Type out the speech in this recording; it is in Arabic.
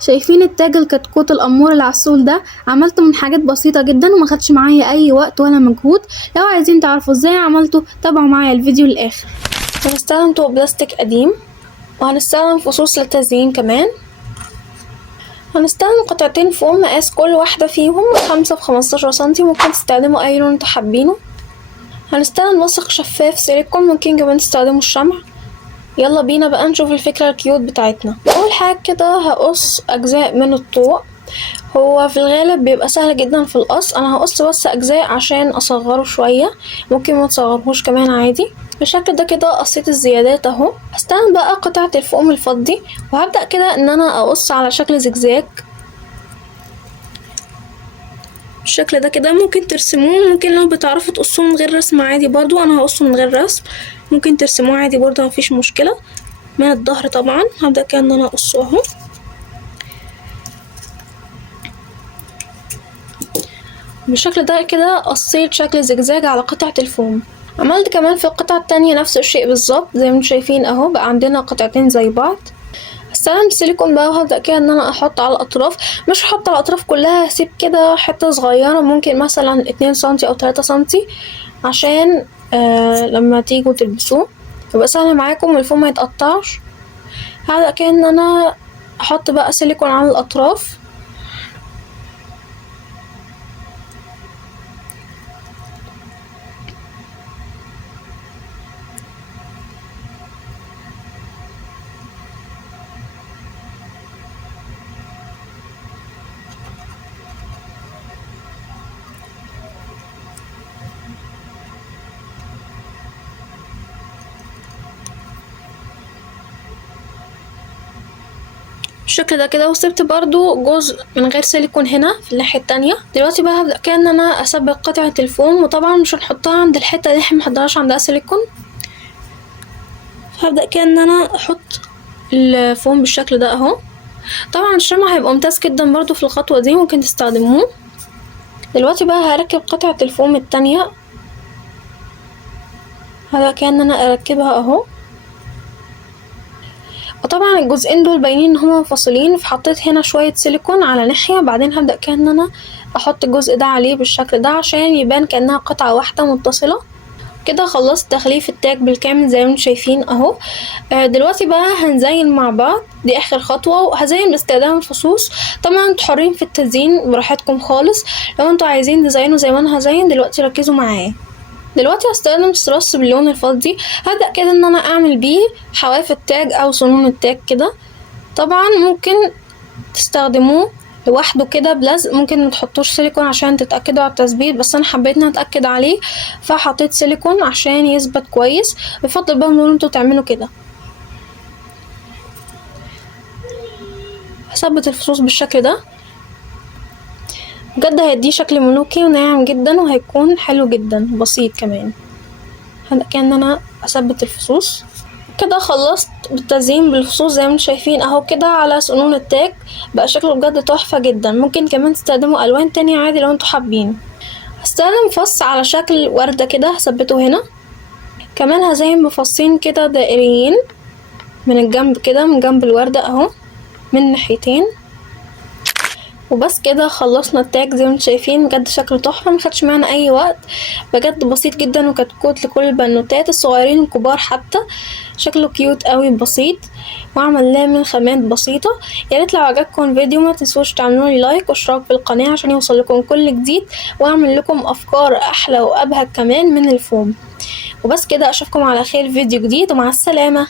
شايفين التاج الكتكوت الامور العسول ده؟ عملته من حاجات بسيطة جدا وما خدش معايا اي وقت ولا مجهود. لو عايزين تعرفوا ازاي عملته تابعوا معايا الفيديو للاخر. هنستخدم طوق بلاستيك قديم، وهنستخدم فصوص للتزيين كمان. هنستخدم قطعتين فوم مقاس كل واحدة فيهم 5 في 15 سنتي، ممكن تستخدموا اي لون انتوا حابينه. هنستخدم لاصق شفاف سيليكون، ممكن كمان تستخدموا الشمع. يلا بينا بقى نشوف الفكرة الكيوت بتاعتنا. اول حاجة كده هقص اجزاء من الطوق. هو في الغالب بيبقى سهل جدا في القص، انا هقص بس اجزاء عشان اصغره شوية، ممكن ما تصغرهوش كمان عادي. بالشكل ده كده قصيت الزيادات اهو. هستخدم بقى قطعة الفوم الفضي وهبدأ كده ان انا اقص على شكل زجزاج بالشكل ده كده. ممكن ترسموه، ممكن لو بتعرفوا تقصوه من غير رسم عادي برضو، انا هقصه من غير رسم. ممكن ترسموه عادي برضو مفيش مشكلة. من الظهر طبعا هبدأ كده ان انا اقصه اهو بالشكل ده كده. قصيت شكل زجزاج على قطعة الفوم. عملت كمان في القطعة التانية نفس الشيء بالظبط زي ما انتم شايفين اهو، بقى عندنا قطعتين زي بعض. هستخدم السيليكون بقى وهبدأ كده ان انا احط على الاطراف، مش هحط على الاطراف كلها، هسيب كده حتة صغيرة ممكن مثلا 2 سنتي او 3 سنتي عشان لما تيجوا تلبسوه يبقى سهل معاكم والفوم ما يتقطعش. هبدأ كده ان انا احط بقى سيليكون على الاطراف. بالشكل ده كده، وسبت برضو جزء من غير سيليكون هنا في الناحية التانية. دلوقتي بقى هبدأ كده ان انا اثبت قطعة الفوم، وطبعا مش هنحطها عند الحتة اللي احنا محضرناش عندها سيليكون. هبدأ كده ان انا احط الفوم بالشكل ده اهو. طبعا الشمع هيبقى ممتاز جدا برضو في الخطوة دي، ممكن تستخدموه. دلوقتي بقى هركب قطعة الفوم التانية. هبدأ كده ان انا اركبها اهو، وطبعا الجزئين دول باينين ان هما منفصلين، فحطيت هنا شوية سيليكون على ناحية، بعدين هبدأ كده ان انا احط الجزء ده عليه بالشكل ده عشان يبان كأنها قطعة واحدة متصلة. كده خلصت تغليف التاج بالكامل زي ما انتم شايفين اهو. دلوقتي بقى هنزين مع بعض، دي اخر خطوة، وهزين باستخدام الفصوص. طبعا انتوا حرين في التزيين براحتكم خالص، لو انتوا عايزين تزينوا زي ما انا هزين دلوقتي ركزوا معايا. دلوقتي هستخدم ستراس باللون الفضي، هبدأ كده ان انا اعمل بيه حواف التاج او سنون التاج كده. طبعا ممكن تستخدموه لوحده كده بلزق، ممكن متحطوش سيليكون عشان تتأكدوا على التثبيت، بس انا حبيت ان اتأكد عليه فحطيت سيليكون عشان يثبت كويس. بفضل بقى ان انتوا تعملوا كده. هثبت الفصوص بالشكل ده، بجد هيديه شكل ملوكي وناعم جدا وهيكون حلو جدا بسيط كمان. هبدأ كده ان انا اثبت الفصوص. كده خلصت بالتزيين بالفصوص زي ما انتم شايفين اهو كده على سنون التاج، بقى شكله بجد تحفة جدا. ممكن كمان تستخدموا الوان تانية عادي لو انتوا حابين. هستخدم فص على شكل وردة كده هثبته هنا، كمان هزين بفصين كده دائريين من الجنب كده، من جنب الوردة اهو من ناحيتين. وبس كده خلصنا التاج زي ما انتم شايفين، بجد شكله تحفه، مخدش معانا اي وقت، بجد بسيط جدا وكتكوت لكل البنوتات الصغيرين الكبار حتى. شكله كيوت قوي بسيط وعملناه من خامات بسيطه. يا ريت لو عجبكم الفيديو ما تنسوش تعملوا لي لايك واشتراك في القناه عشان يوصل لكم كل جديد، واعمل لكم افكار احلى وابهج كمان من الفوم. وبس كده، اشوفكم على خير في فيديو جديد ومع السلامه.